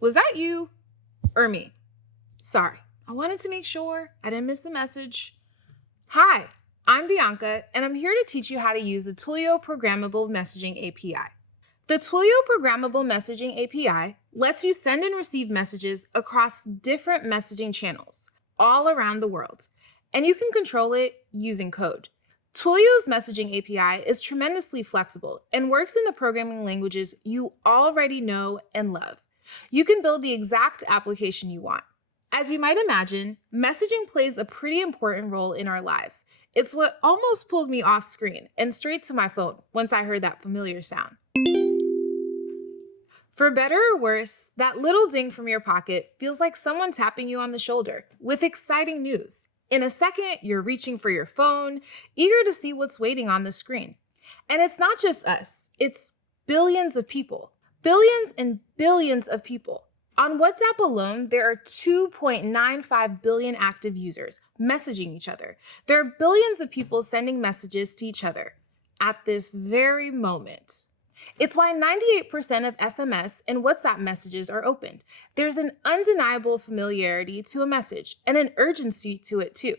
Was that you or me? Sorry, I wanted to make sure I didn't miss the message. Hi, I'm Bianca, and I'm here to teach you how to use the Twilio Programmable Messaging API. The Twilio Programmable Messaging API lets you send and receive messages across different messaging channels all around the world, and you can control it using code. Twilio's messaging API is tremendously flexible and works in the programming languages you already know and love. You can build the exact application you want. As you might imagine, messaging plays a pretty important role in our lives. It's what almost pulled me off screen and straight to my phone once I heard that familiar sound. For better or worse, that little ding from your pocket feels like someone tapping you on the shoulder with exciting news. In a second, you're reaching for your phone, eager to see what's waiting on the screen. And it's not just us, it's billions of people. Billions and billions of people. On WhatsApp alone, there are 2.95 billion active users messaging each other. There are billions of people sending messages to each other at this very moment. It's why 98% of SMS and WhatsApp messages are opened. There's an undeniable familiarity to a message and an urgency to it too.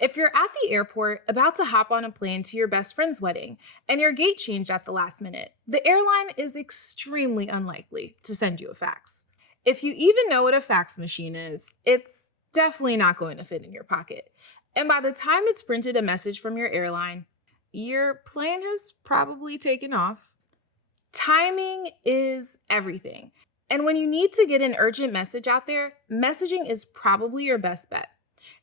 If you're at the airport about to hop on a plane to your best friend's wedding and your gate changed at the last minute, the airline is extremely unlikely to send you a fax. If you even know what a fax machine is, it's definitely not going to fit in your pocket. And by the time it's printed a message from your airline, your plane has probably taken off. Timing is everything. And when you need to get an urgent message out there, messaging is probably your best bet.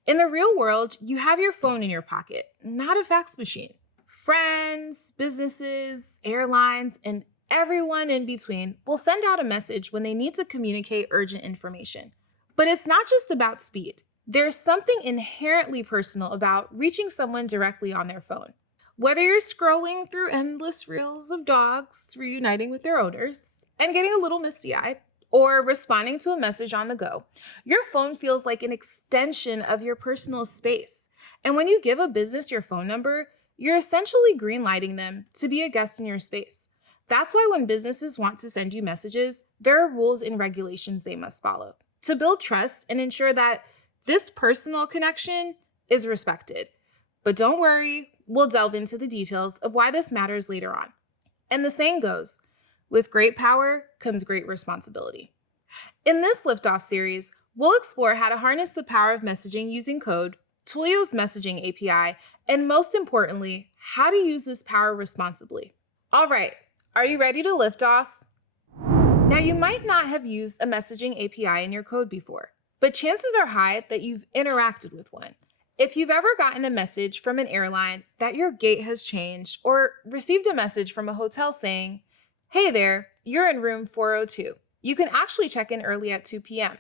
In the real world, you have your phone in your pocket, not a fax machine. Friends, businesses, airlines, and everyone in between will send out a message when they need to communicate urgent information. But it's not just about speed. There's something inherently personal about reaching someone directly on their phone. Whether you're scrolling through endless reels of dogs reuniting with their owners and getting a little misty-eyed, or responding to a message on the go, your phone feels like an extension of your personal space. And when you give a business your phone number, you're essentially greenlighting them to be a guest in your space. That's why when businesses want to send you messages, there are rules and regulations they must follow to build trust and ensure that this personal connection is respected. But don't worry, we'll delve into the details of why this matters later on. And the saying goes, with great power comes great responsibility. In this Liftoff series, we'll explore how to harness the power of messaging using code, Twilio's messaging API, and most importantly, how to use this power responsibly. All right, are you ready to lift off? Now, you might not have used a messaging API in your code before, but chances are high that you've interacted with one. If you've ever gotten a message from an airline that your gate has changed, or received a message from a hotel saying, "Hey there, you're in room 402. You can actually check in early at 2 p.m.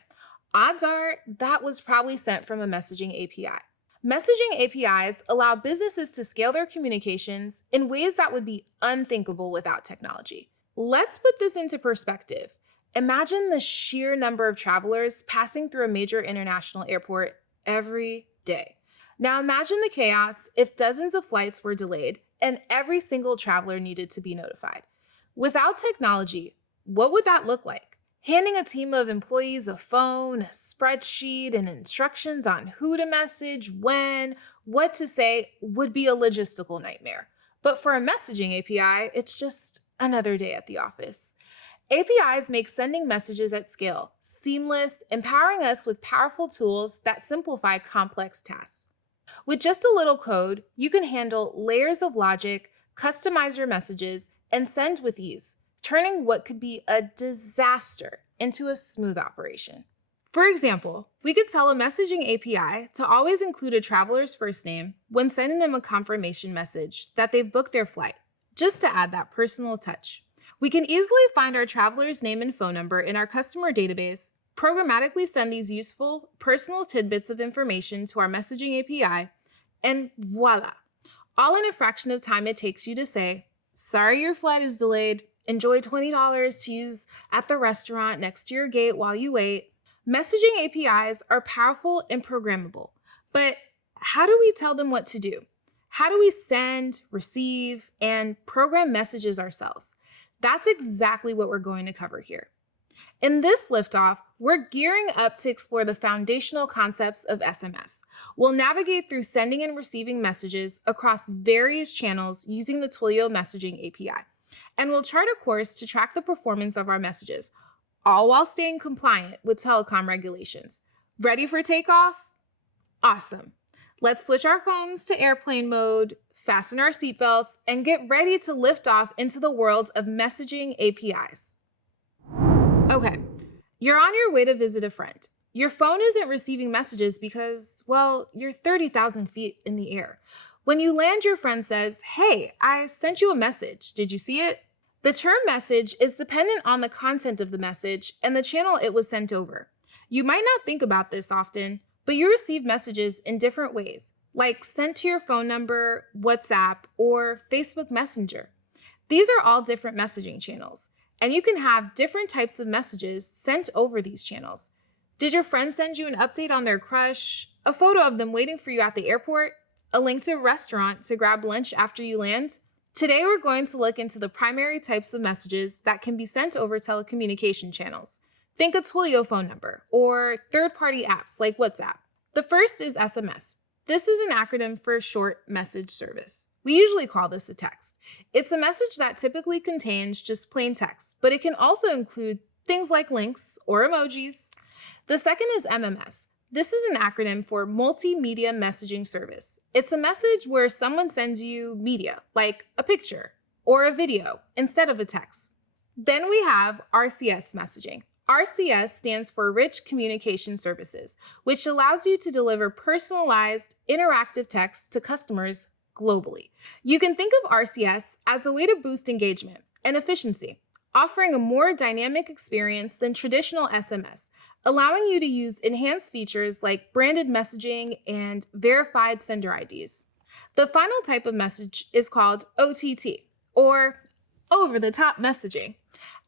Odds are that was probably sent from a messaging API. Messaging APIs allow businesses to scale their communications in ways that would be unthinkable without technology. Let's put this into perspective. Imagine the sheer number of travelers passing through a major international airport every day. Now imagine the chaos if dozens of flights were delayed and every single traveler needed to be notified. Without technology, what would that look like? Handing a team of employees a phone, a spreadsheet, and instructions on who to message, when, what to say would be a logistical nightmare. But for a messaging API, it's just another day at the office. APIs make sending messages at scale seamless, empowering us with powerful tools that simplify complex tasks. With just a little code, you can handle layers of logic, customize your messages, and send with ease, turning what could be a disaster into a smooth operation. For example, we could tell a messaging API to always include a traveler's first name when sending them a confirmation message that they've booked their flight, just to add that personal touch. We can easily find our traveler's name and phone number in our customer database, programmatically send these useful, personal tidbits of information to our messaging API, and voila, all in a fraction of time it takes you to say, "Sorry your flight is delayed. Enjoy $20 to use at the restaurant next to your gate while you wait." Messaging APIs are powerful and programmable, but how do we tell them what to do? How do we send, receive, and program messages ourselves? That's exactly what we're going to cover here. In this liftoff, we're gearing up to explore the foundational concepts of SMS. We'll navigate through sending and receiving messages across various channels using the Twilio Messaging API. And we'll chart a course to track the performance of our messages, all while staying compliant with telecom regulations. Ready for takeoff? Awesome. Let's switch our phones to airplane mode, fasten our seatbelts, and get ready to lift off into the world of messaging APIs. Okay, you're on your way to visit a friend. Your phone isn't receiving messages because, well, you're 30,000 feet in the air. When you land, your friend says, "Hey, I sent you a message. Did you see it?" The term message is dependent on the content of the message and the channel it was sent over. You might not think about this often, but you receive messages in different ways, like sent to your phone number, WhatsApp, or Facebook Messenger. These are all different messaging channels, and you can have different types of messages sent over these channels. Did your friend send you an update on their crush, a photo of them waiting for you at the airport, a link to a restaurant to grab lunch after you land? Today, we're going to look into the primary types of messages that can be sent over telecommunication channels. Think a Twilio phone number or third-party apps like WhatsApp. The first is SMS. This is an acronym for short message service. We usually call this a text. It's a message that typically contains just plain text, but it can also include things like links or emojis. The second is MMS. This is an acronym for Multimedia Messaging Service. It's a message where someone sends you media, like a picture or a video, instead of a text. Then we have RCS messaging. RCS stands for Rich Communication Services, which allows you to deliver personalized, interactive text to customers globally. You can think of RCS as a way to boost engagement and efficiency, offering a more dynamic experience than traditional SMS, allowing you to use enhanced features like branded messaging and verified sender IDs. The final type of message is called OTT, or over-the-top messaging.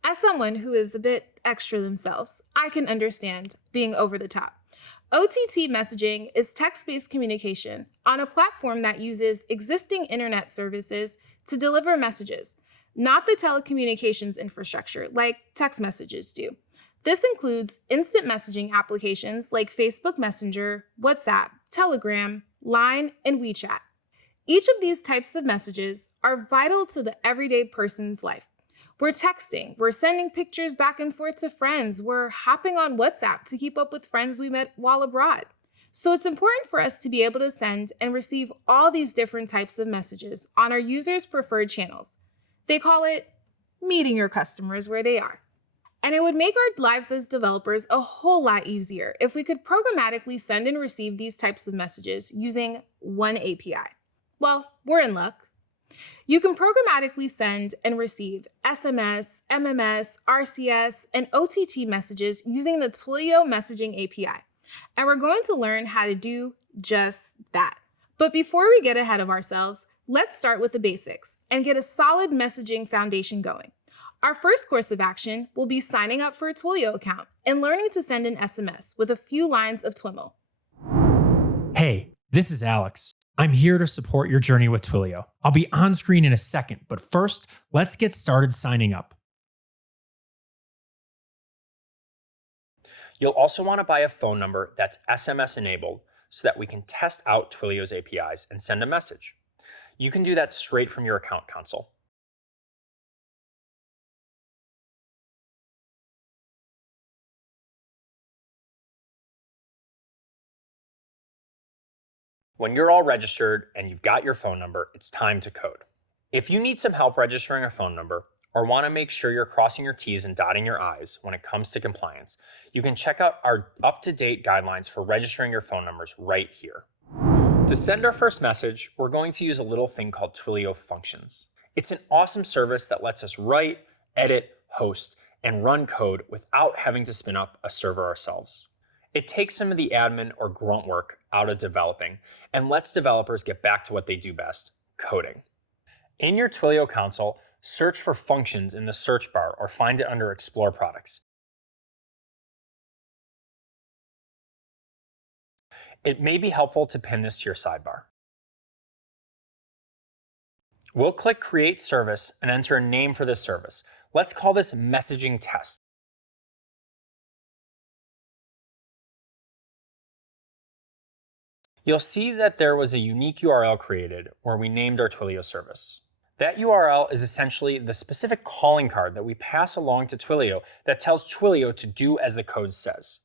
As someone who is a bit extra themselves, I can understand being over the top. OTT messaging is text-based communication on a platform that uses existing internet services to deliver messages, not the telecommunications infrastructure like text messages do. This includes instant messaging applications like Facebook Messenger, WhatsApp, Telegram, Line, and WeChat. Each of these types of messages are vital to the everyday person's life. We're texting, we're sending pictures back and forth to friends, we're hopping on WhatsApp to keep up with friends we met while abroad. So it's important for us to be able to send and receive all these different types of messages on our users' preferred channels. They call it meeting your customers where they are. And it would make our lives as developers a whole lot easier if we could programmatically send and receive these types of messages using one API. Well, we're in luck. You can programmatically send and receive SMS, MMS, RCS, and OTT messages using the Twilio Messaging API. And we're going to learn how to do just that. But before we get ahead of ourselves, let's start with the basics and get a solid messaging foundation going. Our first course of action will be signing up for a Twilio account and learning to send an SMS with a few lines of TWIML. Hey, this is Alex. I'm here to support your journey with Twilio. I'll be on screen in a second, but first, let's get started signing up. You'll also want to buy a phone number that's SMS enabled so that we can test out Twilio's APIs and send a message. You can do that straight from your account console. When you're all registered and you've got your phone number, it's time to code. If you need some help registering a phone number or want to make sure you're crossing your T's and dotting your I's when it comes to compliance, you can check out our up-to-date guidelines for registering your phone numbers right here. To send our first message, we're going to use a little thing called Twilio Functions. It's an awesome service that lets us write, edit, host, and run code without having to spin up a server ourselves. It takes some of the admin or grunt work out of developing and lets developers get back to what they do best, coding. In your Twilio console, search for Functions in the search bar or find it under Explore Products. It may be helpful to pin this to your sidebar. We'll click Create Service and enter a name for this service. Let's call this Messaging Test. you'll see that there was a unique URL created where we named our Twilio service. That URL is essentially the specific calling card that we pass along to Twilio that tells Twilio to do as the code says.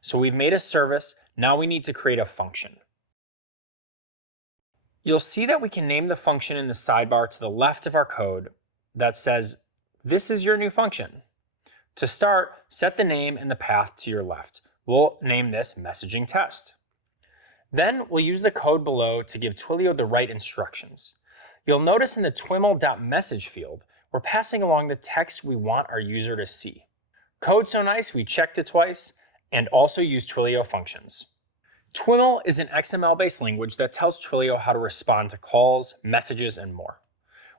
So we've made a service, now we need to create a function. You'll see that we can name the function in the sidebar to the left of our code that says, "This is your new function." To start, set the name and the path to your left. We'll name this messaging test. Then we'll use the code below to give Twilio the right instructions. You'll notice in the twiml.message field, we're passing along the text we want our user to see. Code so nice we checked it twice, and also use Twilio Functions. Twiml is an XML-based language that tells Twilio how to respond to calls, messages, and more.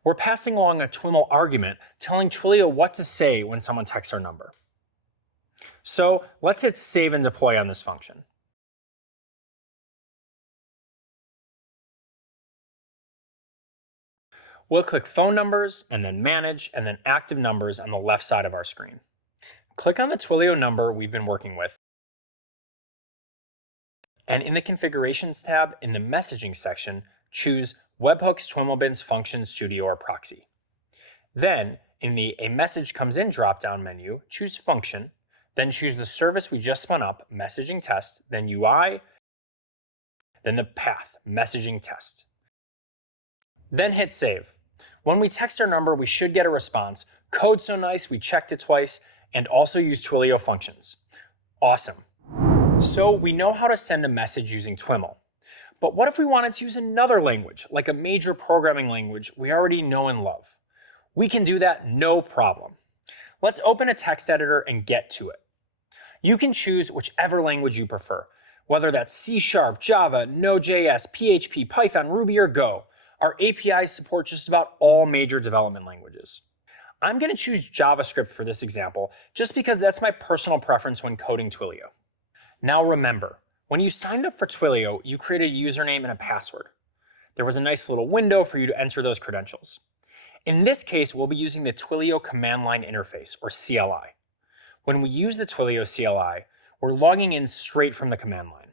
We're passing along a Twiml argument telling Twilio what to say when someone texts our number. So let's hit save and deploy on this function. We'll click phone numbers and then manage and then active numbers on the left side of our screen. Click on the Twilio number we've been working with. And in the configurations tab in the messaging section, choose Webhooks, TwimlBins, Function, Studio, or Proxy. Then in the A Message Comes In drop-down menu, choose Function, then choose the service we just spun up, Messaging Test, then UI, then the path, Messaging Test. Then hit save. When we text our number, we should get a response. Code so nice, we checked it twice, and also use Twilio Functions. Awesome. So we know how to send a message using Twiml. But what if we wanted to use another language, like a major programming language we already know and love? We can do that no problem. Let's open a text editor and get to it. You can choose whichever language you prefer, whether that's C#, Java, Node.js, PHP, Python, Ruby, or Go. Our APIs support just about all major development languages. I'm going to choose JavaScript for this example, just because that's my personal preference when coding Twilio. Now remember, when you signed up for Twilio, you created a username and a password. There was a nice little window for you to enter those credentials. In this case, we'll be using the Twilio Command Line Interface, or CLI. When we use the Twilio CLI, we're logging in straight from the command line.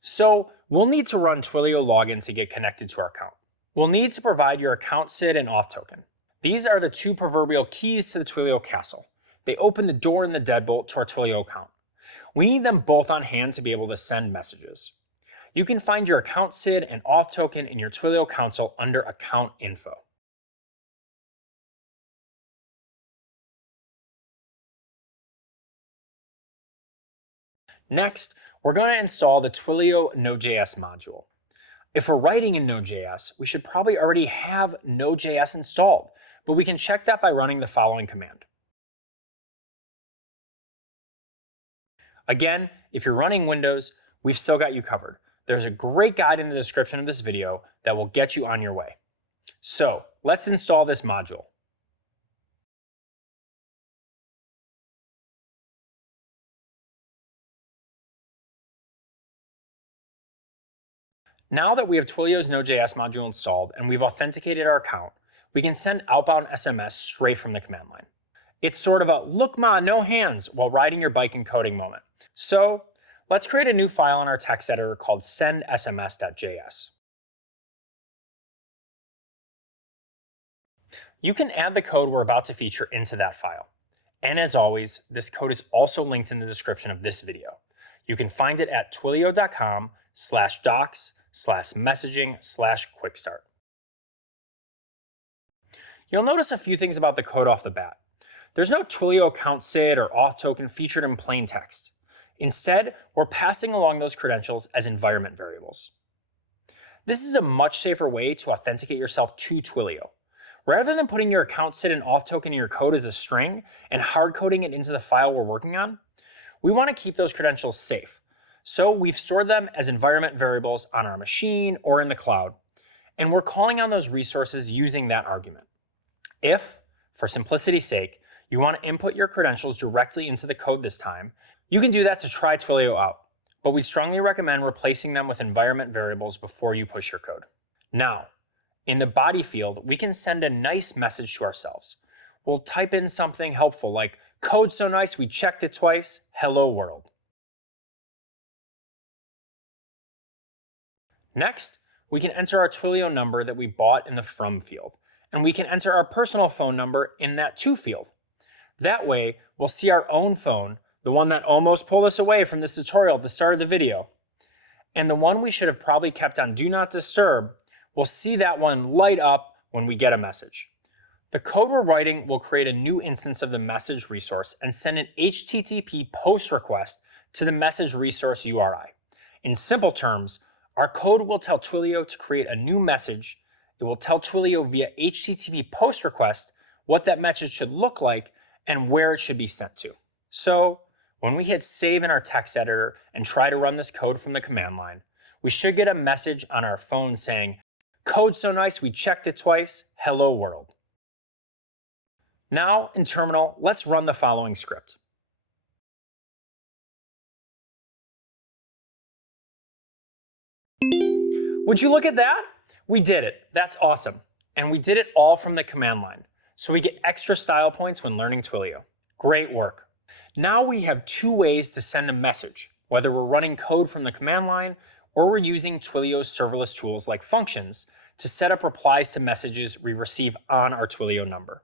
So we'll need to run Twilio login to get connected to our account. We'll need to provide your account SID and auth token. These are the two proverbial keys to the Twilio castle. They open the door and the deadbolt to our Twilio account. We need them both on hand to be able to send messages. You can find your account SID and auth token in your Twilio console under Account Info. Next, we're going to install the Twilio Node.js module. If we're writing in Node.js, we should probably already have Node.js installed, but we can check that by running the following command. Again, if you're running Windows, we've still got you covered. There's a great guide in the description of this video that will get you on your way. So let's install this module. Now that we have Twilio's Node.js module installed and we've authenticated our account, we can send outbound SMS straight from the command line. It's sort of a look ma, no hands while riding your bike and coding moment. So let's create a new file in our text editor called sendsms.js. You can add the code we're about to feature into that file. And as always, this code is also linked in the description of this video. You can find it at twilio.com/docs/messaging/quickstart. You'll notice a few things about the code off the bat. There's no Twilio account SID or auth token featured in plain text. Instead, we're passing along those credentials as environment variables. This is a much safer way to authenticate yourself to Twilio. Rather than putting your account SID and auth token in your code as a string and hard coding it into the file we're working on, we want to keep those credentials safe. So we've stored them as environment variables on our machine or in the cloud, and we're calling on those resources using that argument. If, for simplicity's sake, you want to input your credentials directly into the code this time, you can do that to try Twilio out, but we strongly recommend replacing them with environment variables before you push your code. Now, in the body field, we can send a nice message to ourselves. We'll type in something helpful like, code so nice we checked it twice, hello world. Next, we can enter our Twilio number that we bought in the From field, and we can enter our personal phone number in that To field. That way, we'll see our own phone, the one that almost pulled us away from this tutorial at the start of the video, and the one we should have probably kept on Do Not Disturb, we'll see that one light up when we get a message. The code we're writing will create a new instance of the message resource and send an HTTP post request to the message resource URI. In simple terms, our code will tell Twilio to create a new message. It will tell Twilio via HTTP post request what that message should look like and where it should be sent to. So, when we hit save in our text editor and try to run this code from the command line, we should get a message on our phone saying, "Code so nice we checked it twice, hello world." Now, in Terminal, let's run the following script. Would you look at that? We did it. That's awesome. And we did it all from the command line. So we get extra style points when learning Twilio. Great work. Now we have two ways to send a message, whether we're running code from the command line or we're using Twilio's serverless tools like Functions to set up replies to messages we receive on our Twilio number.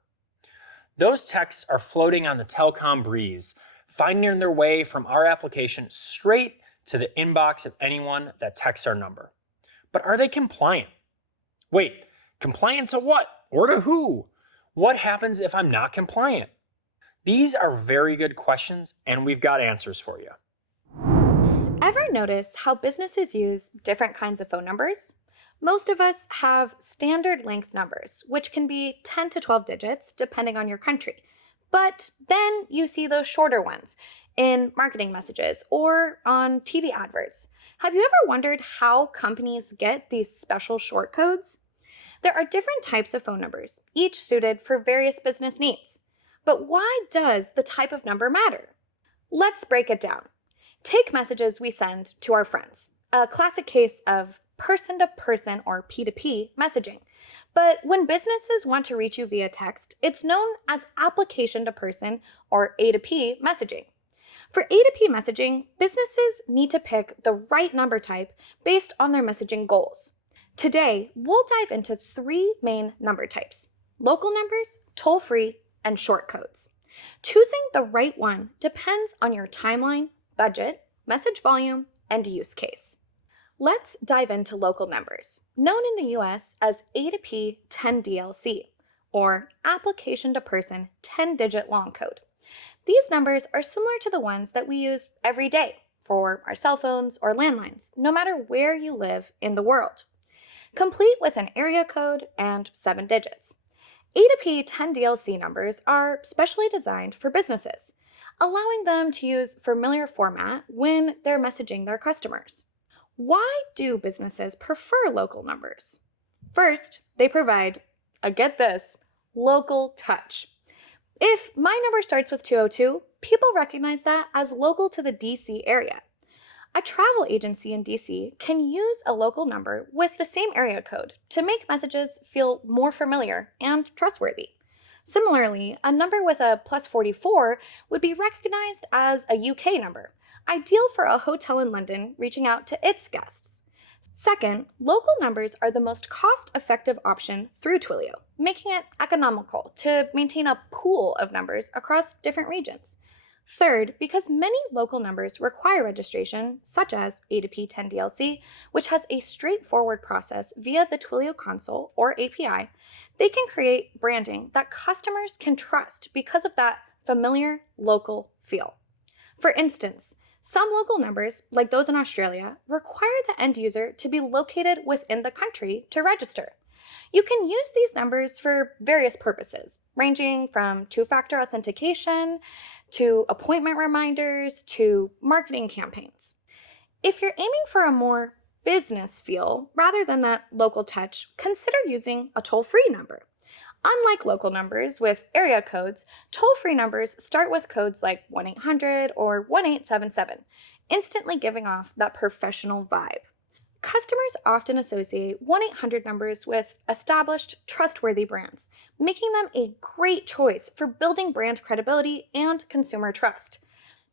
Those texts are floating on the telecom breeze, finding their way from our application straight to the inbox of anyone that texts our number. But are they compliant? Wait, compliant to what? Or to who? What happens if I'm not compliant? These are very good questions, and we've got answers for you. Ever notice how businesses use different kinds of phone numbers? Most of us have standard length numbers, which can be 10 to 12 digits depending on your country. But then you see those shorter ones in marketing messages or on TV adverts. Have you ever wondered how companies get these special short codes? There are different types of phone numbers, each suited for various business needs. But why does the type of number matter? Let's break it down. Take messages we send to our friends, a classic case of person-to-person or P2P messaging. But when businesses want to reach you via text, it's known as application-to-person or A2P messaging. For A2P messaging, businesses need to pick the right number type based on their messaging goals. Today, we'll dive into three main number types: local numbers, toll-free, and short codes. Choosing the right one depends on your timeline, budget, message volume, and use case. Let's dive into local numbers, known in the US as A2P 10DLC, or application-to-person 10-digit long code. These numbers are similar to the ones that we use every day for our cell phones or landlines, no matter where you live in the world. Complete with an area code and 7 digits. A2P 10DLC numbers are specially designed for businesses, allowing them to use familiar format when they're messaging their customers. Why do businesses prefer local numbers? First, they provide, get this, local touch. If my number starts with 202, people recognize that as local to the DC area. A travel agency in DC can use a local number with the same area code to make messages feel more familiar and trustworthy. Similarly, a number with a +44 would be recognized as a UK number, ideal for a hotel in London reaching out to its guests. Second, local numbers are the most cost-effective option through Twilio, making it economical to maintain a pool of numbers across different regions. Third, because many local numbers require registration, such as A2P 10DLC, which has a straightforward process via the Twilio console or API, they can create branding that customers can trust because of that familiar local feel. For instance, some local numbers, like those in Australia, require the end user to be located within the country to register. You can use these numbers for various purposes, ranging from two-factor authentication to appointment reminders to marketing campaigns. If you're aiming for a more business feel rather than that local touch, consider using a toll-free number. Unlike local numbers with area codes, toll-free numbers start with codes like 1-800 or 1877, instantly giving off that professional vibe. Customers often associate 1-800 numbers with established, trustworthy brands, making them a great choice for building brand credibility and consumer trust.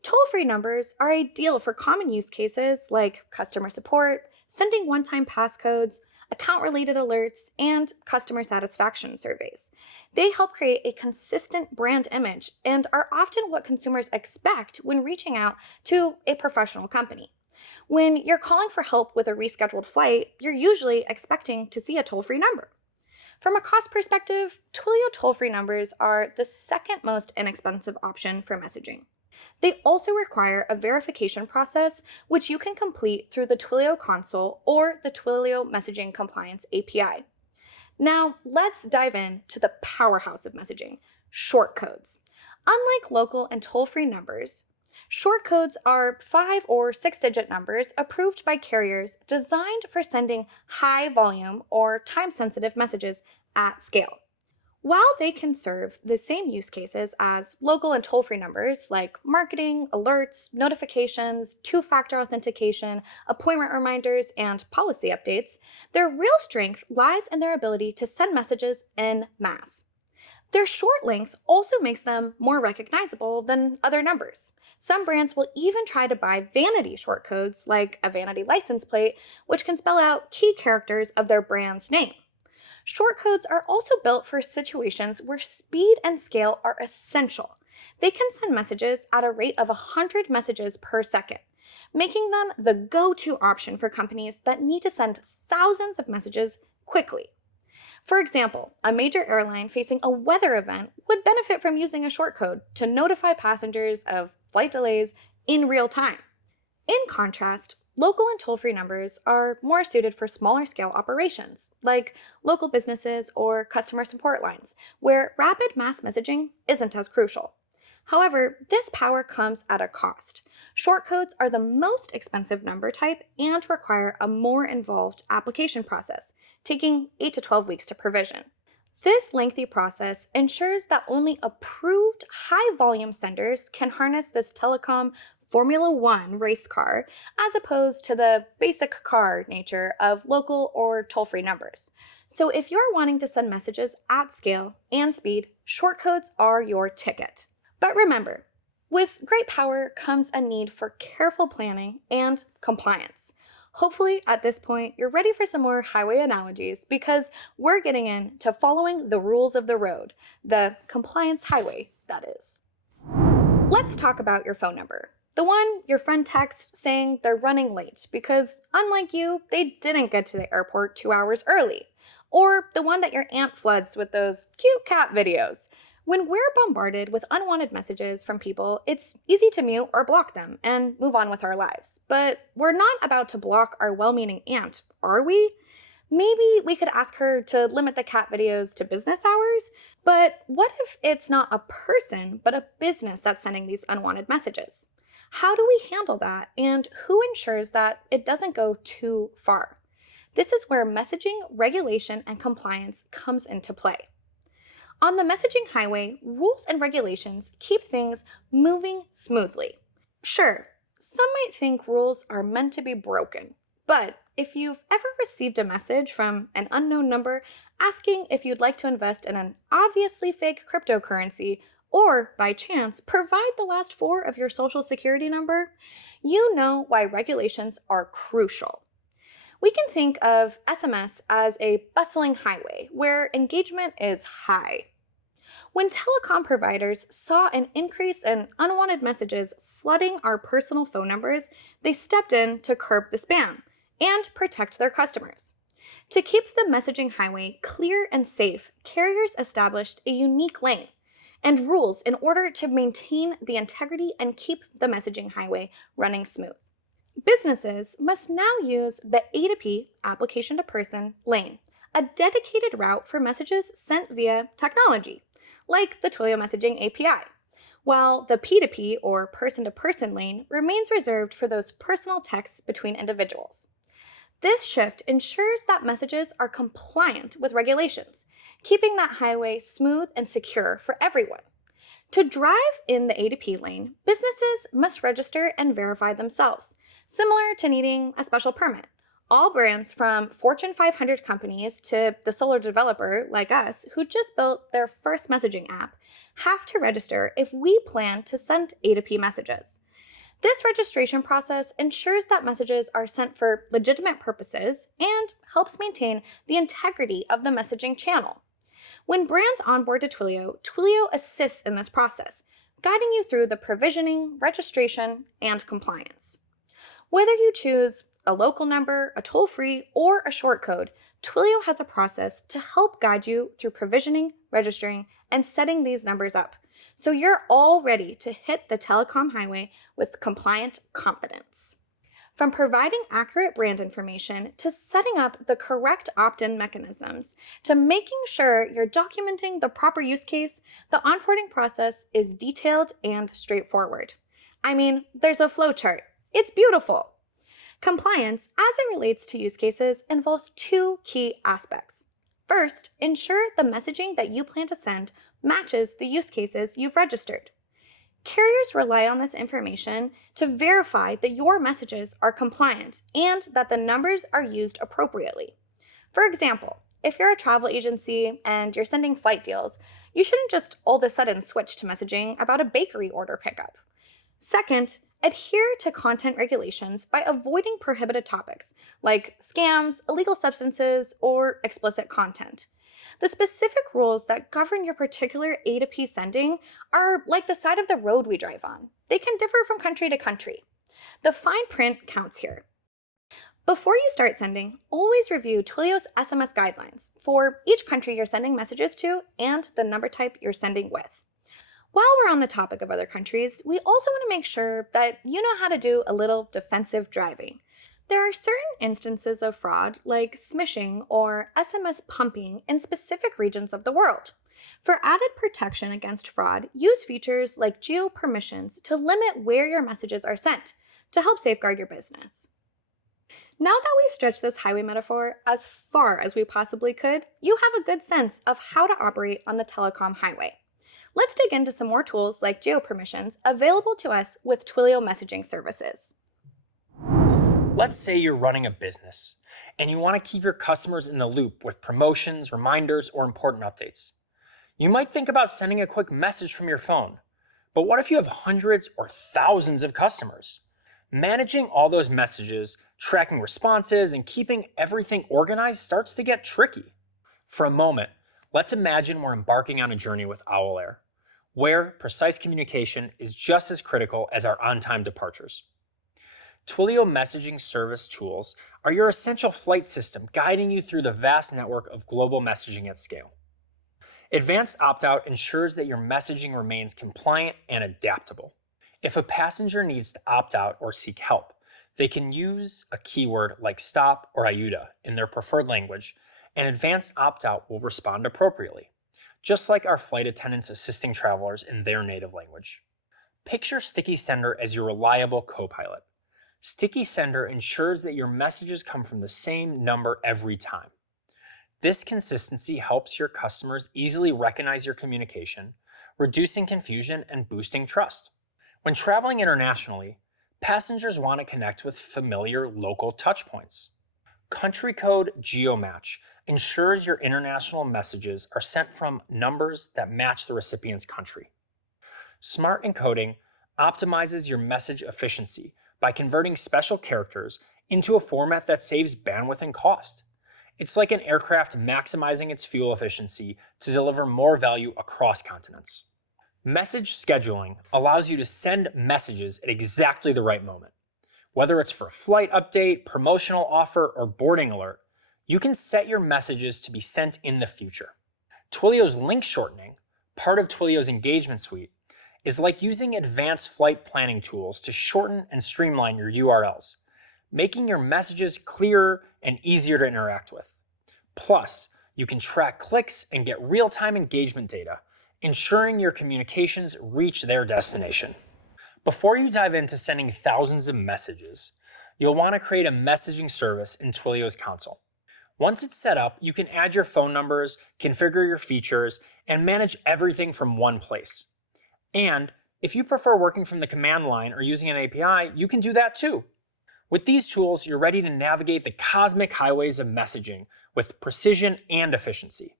Toll-free numbers are ideal for common use cases like customer support, sending one-time passcodes, account-related alerts, and customer satisfaction surveys. They help create a consistent brand image and are often what consumers expect when reaching out to a professional company. When you're calling for help with a rescheduled flight, you're usually expecting to see a toll-free number. From a cost perspective, Twilio toll-free numbers are the second most inexpensive option for messaging. They also require a verification process, which you can complete through the Twilio console or the Twilio Messaging Compliance API. Now, let's dive into the powerhouse of messaging, short codes. Unlike local and toll-free numbers, short codes are 5 or 6-digit numbers approved by carriers designed for sending high-volume or time-sensitive messages at scale. While they can serve the same use cases as local and toll-free numbers like marketing, alerts, notifications, two-factor authentication, appointment reminders, and policy updates, their real strength lies in their ability to send messages en masse. Their short length also makes them more recognizable than other numbers. Some brands will even try to buy vanity short codes like a vanity license plate, which can spell out key characters of their brand's name. Short codes are also built for situations where speed and scale are essential. They can send messages at a rate of 100 messages per second, making them the go-to option for companies that need to send thousands of messages quickly. For example, a major airline facing a weather event would benefit from using a short code to notify passengers of flight delays in real time. In contrast, local and toll-free numbers are more suited for smaller scale operations, like local businesses or customer support lines, where rapid mass messaging isn't as crucial. However, this power comes at a cost. Short codes are the most expensive number type and require a more involved application process, taking 8 to 12 weeks to provision. This lengthy process ensures that only approved high-volume senders can harness this telecom Formula One race car, as opposed to the basic car nature of local or toll-free numbers. So if you're wanting to send messages at scale and speed, short codes are your ticket. But remember, with great power comes a need for careful planning and compliance. Hopefully, at this point, you're ready for some more highway analogies because we're getting into following the rules of the road, the compliance highway, that is. Let's talk about your phone number. The one your friend texts saying they're running late because, unlike you, they didn't get to the airport 2 hours early. Or the one that your aunt floods with those cute cat videos. When we're bombarded with unwanted messages from people, it's easy to mute or block them and move on with our lives. But we're not about to block our well-meaning aunt, are we? Maybe we could ask her to limit the cat videos to business hours, but what if it's not a person, but a business that's sending these unwanted messages? How do we handle that, and who ensures that it doesn't go too far? This is where messaging, regulation, and compliance comes into play. On the messaging highway, rules and regulations keep things moving smoothly. Sure, some might think rules are meant to be broken, but if you've ever received a message from an unknown number asking if you'd like to invest in an obviously fake cryptocurrency, or, by chance, provide the last 4 of your social security number, you know why regulations are crucial. We can think of SMS as a bustling highway where engagement is high. When telecom providers saw an increase in unwanted messages flooding our personal phone numbers, they stepped in to curb the spam and protect their customers. To keep the messaging highway clear and safe, carriers established a unique lane and rules in order to maintain the integrity and keep the messaging highway running smooth. Businesses must now use the A2P, application to person, lane, a dedicated route for messages sent via technology, like the Twilio Messaging API, while the P2P, or person-to-person lane, remains reserved for those personal texts between individuals. This shift ensures that messages are compliant with regulations, keeping that highway smooth and secure for everyone. To drive in the A2P lane, businesses must register and verify themselves, similar to needing a special permit. All brands from Fortune 500 companies to the solo developer like us who just built their first messaging app have to register if we plan to send A2P messages. This registration process ensures that messages are sent for legitimate purposes and helps maintain the integrity of the messaging channel. When brands onboard to Twilio, Twilio assists in this process, guiding you through the provisioning, registration, and compliance. Whether you choose a local number, a toll-free, or a short code, Twilio has a process to help guide you through provisioning, registering, and setting these numbers up, so you're all ready to hit the telecom highway with compliant confidence. From providing accurate brand information to setting up the correct opt-in mechanisms to making sure you're documenting the proper use case, the onboarding process is detailed and straightforward. I mean, there's a flowchart. It's beautiful. Compliance, as it relates to use cases, involves two key aspects. First, ensure the messaging that you plan to send matches the use cases you've registered. Carriers rely on this information to verify that your messages are compliant and that the numbers are used appropriately. For example, if you're a travel agency and you're sending flight deals, you shouldn't just all of a sudden switch to messaging about a bakery order pickup. Second, adhere to content regulations by avoiding prohibited topics like scams, illegal substances, or explicit content. The specific rules that govern your particular A2P sending are like the side of the road we drive on. They can differ from country to country. The fine print counts here. Before you start sending, always review Twilio's SMS guidelines for each country you're sending messages to and the number type you're sending with. While we're on the topic of other countries, we also want to make sure that you know how to do a little defensive driving. There are certain instances of fraud, like smishing or SMS pumping in specific regions of the world. For added protection against fraud, use features like geo permissions to limit where your messages are sent to help safeguard your business. Now that we've stretched this highway metaphor as far as we possibly could, you have a good sense of how to operate on the telecom highway. Let's dig into some more tools like geo permissions available to us with Twilio messaging services. Let's say you're running a business and you want to keep your customers in the loop with promotions, reminders, or important updates. You might think about sending a quick message from your phone, but what if you have hundreds or thousands of customers? Managing all those messages, tracking responses, and keeping everything organized starts to get tricky. For a moment, let's imagine we're embarking on a journey with Owl Air, where precise communication is just as critical as our on-time departures. Twilio messaging service tools are your essential flight system guiding you through the vast network of global messaging at scale. Advanced opt-out ensures that your messaging remains compliant and adaptable. If a passenger needs to opt out or seek help, they can use a keyword like stop or ayuda in their preferred language, and advanced opt-out will respond appropriately, just like our flight attendants assisting travelers in their native language. Picture Sticky Sender as your reliable co-pilot. Sticky Sender ensures that your messages come from the same number every time. This consistency helps your customers easily recognize your communication, reducing confusion and boosting trust. When traveling internationally, passengers want to connect with familiar local touchpoints. Country code GeoMatch ensures your international messages are sent from numbers that match the recipient's country. Smart encoding optimizes your message efficiency by converting special characters into a format that saves bandwidth and cost. It's like an aircraft maximizing its fuel efficiency to deliver more value across continents. Message scheduling allows you to send messages at exactly the right moment. Whether it's for a flight update, promotional offer, or boarding alert, you can set your messages to be sent in the future. Twilio's link shortening, part of Twilio's engagement suite, is like using advanced flight planning tools to shorten and streamline your URLs, making your messages clearer and easier to interact with. Plus, you can track clicks and get real-time engagement data, ensuring your communications reach their destination. Before you dive into sending thousands of messages, you'll want to create a messaging service in Twilio's console. Once it's set up, you can add your phone numbers, configure your features, and manage everything from one place. And if you prefer working from the command line or using an API, you can do that too. With these tools, you're ready to navigate the cosmic highways of messaging with precision and efficiency.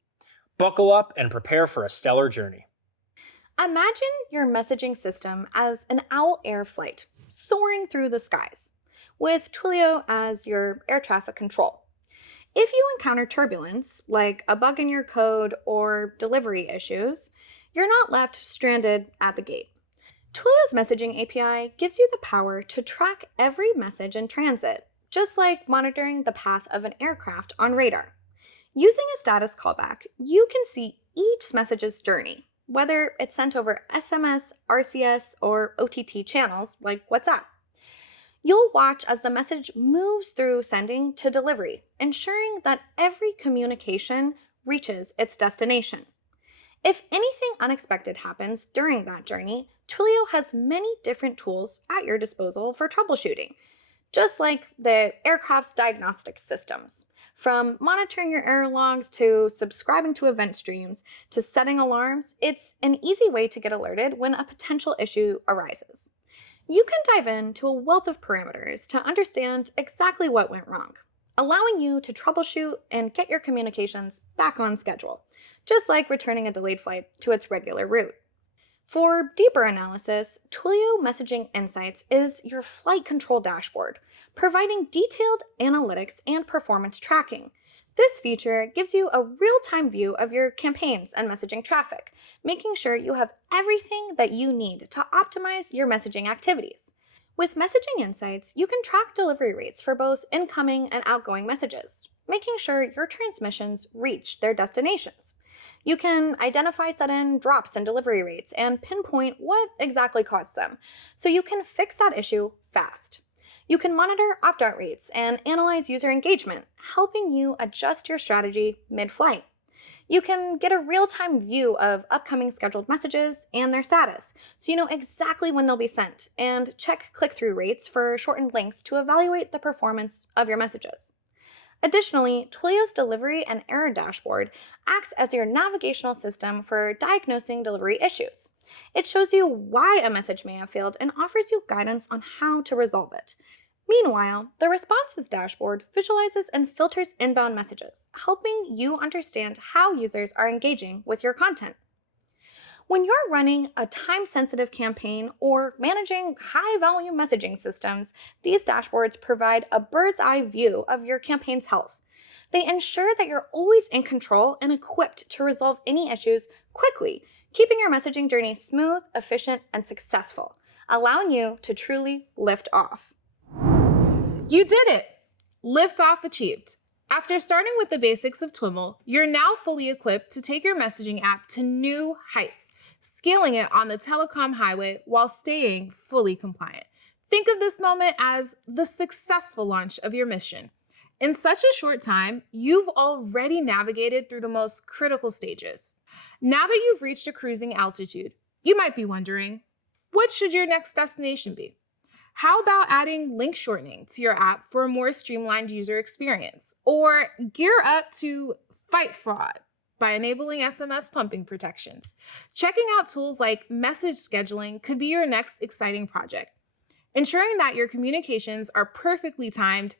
Buckle up and prepare for a stellar journey. Imagine your messaging system as an Owl Air flight. soaring through the skies, with Twilio as your air traffic control. If you encounter turbulence, like a bug in your code or delivery issues, you're not left stranded at the gate. Twilio's messaging API gives you the power to track every message in transit, just like monitoring the path of an aircraft on radar. Using a status callback, you can see each message's journey, whether it's sent over SMS, RCS, or OTT channels like WhatsApp. You'll watch as the message moves through sending to delivery, ensuring that every communication reaches its destination. If anything unexpected happens during that journey, Twilio has many different tools at your disposal for troubleshooting, just like the aircraft's diagnostic systems. From monitoring your error logs to subscribing to event streams to setting alarms, it's an easy way to get alerted when a potential issue arises. You can dive into a wealth of parameters to understand exactly what went wrong, allowing you to troubleshoot and get your communications back on schedule, just like returning a delayed flight to its regular route. For deeper analysis, Twilio Messaging Insights is your flight control dashboard, providing detailed analytics and performance tracking. This feature gives you a real-time view of your campaigns and messaging traffic, making sure you have everything that you need to optimize your messaging activities. With Messaging Insights, you can track delivery rates for both incoming and outgoing messages, making sure your transmissions reach their destinations. You can identify sudden drops in delivery rates and pinpoint what exactly caused them, so you can fix that issue fast. You can monitor opt-out rates and analyze user engagement, helping you adjust your strategy mid-flight. You can get a real-time view of upcoming scheduled messages and their status, so you know exactly when they'll be sent, and check click-through rates for shortened links to evaluate the performance of your messages. Additionally, Twilio's delivery and error dashboard acts as your navigational system for diagnosing delivery issues. It shows you why a message may have failed and offers you guidance on how to resolve it. Meanwhile, the responses dashboard visualizes and filters inbound messages, helping you understand how users are engaging with your content. When you're running a time-sensitive campaign or managing high-volume messaging systems, these dashboards provide a bird's-eye view of your campaign's health. They ensure that you're always in control and equipped to resolve any issues quickly, keeping your messaging journey smooth, efficient, and successful, allowing you to truly lift off. You did it! Liftoff achieved. After starting with the basics of Twiml, you're now fully equipped to take your messaging app to new heights, scaling it on the telecom highway while staying fully compliant. Think of this moment as the successful launch of your mission. In such a short time, you've already navigated through the most critical stages. Now that you've reached a cruising altitude, you might be wondering, what should your next destination be? How about adding link shortening to your app for a more streamlined user experience? Or gear up to fight fraud by enabling SMS pumping protections. Checking out tools like message scheduling could be your next exciting project, ensuring that your communications are perfectly timed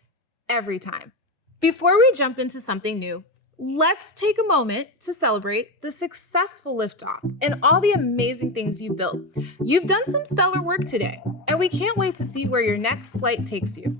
every time. Before we jump into something new, let's take a moment to celebrate the successful liftoff and all the amazing things you've built. You've done some stellar work today, and we can't wait to see where your next flight takes you.